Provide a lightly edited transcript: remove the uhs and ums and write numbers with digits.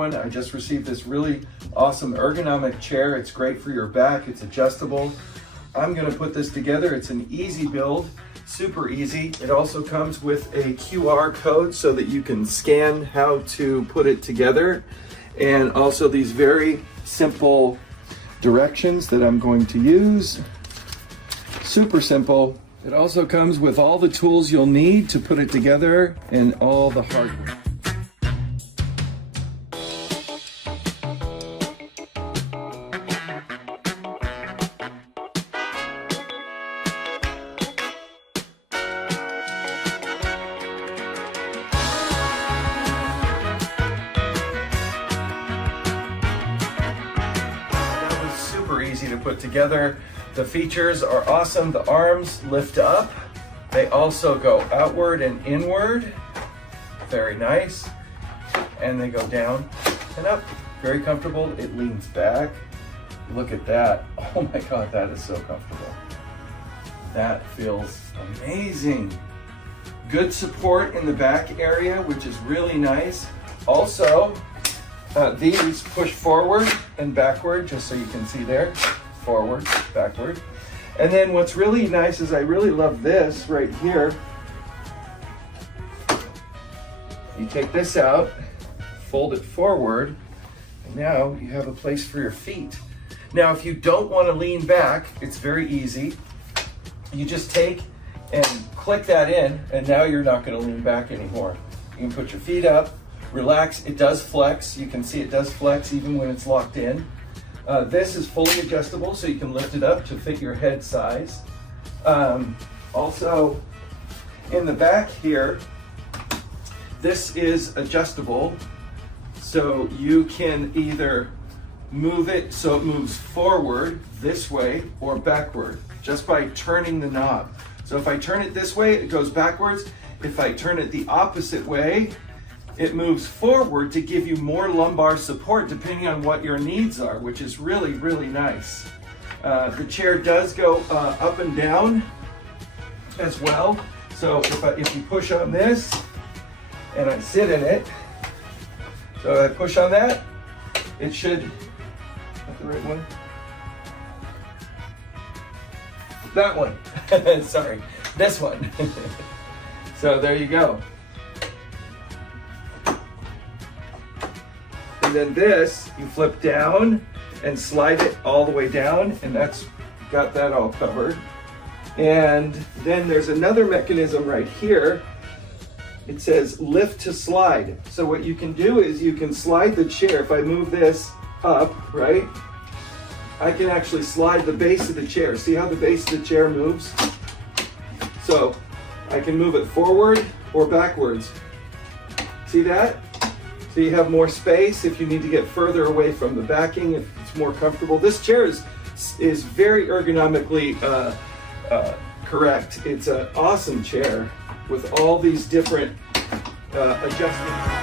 one. I just received this really awesome ergonomic chair. It's great for your back. It's adjustable. I'm gonna put this together. It's an easy build, super easy. It also comes with a QR code so that you can scan how to put it together. And also these very simple directions that I'm going to use. Super simple. It also comes with all the tools you'll need to put it together and all the hardware. That was super easy to put together. The features are awesome. The arms lift up. They also go outward and inward. Very nice. And they go down and up. Very comfortable. It leans back. Look at that. Oh my God, that is so comfortable. That feels amazing. Good support in the back area, which is really nice. Also, these push forward and backward, just so you can see there. Forward, backward. And then what's really nice is I really love this right here. You take this out, fold it forward, and now you have a place for your feet. Now, if you don't want to lean back, it's very easy. You just take and click that in, and now you're not going to lean back anymore. You can put your feet up, relax. It does flex. You can see it does flex even when it's locked in. This is fully adjustable, so you can lift it up to fit your head size. Also, in the back here, this is adjustable, so you can either move it so it moves forward this way or backward, just by turning the knob. So if I turn it this way, it goes backwards. If I turn it the opposite way, it moves forward to give you more lumbar support depending on what your needs are, which is really, really nice. The chair does go up and down as well. So if you push on this and I sit in it, so I push on that, it should, is that the right one? That one, sorry, this one. So there you go. And then this, you flip down and slide it all the way down, and that's got that all covered. And then there's another mechanism right here. It says lift to slide. So what you can do is you can slide the chair. If I move this up, right, I can actually slide the base of the chair. See how the base of the chair moves? So I can move it forward or backwards. See that? So you have more space if you need to get further away from the backing, if it's more comfortable. This chair is very ergonomically correct. It's an awesome chair with all these different adjustments.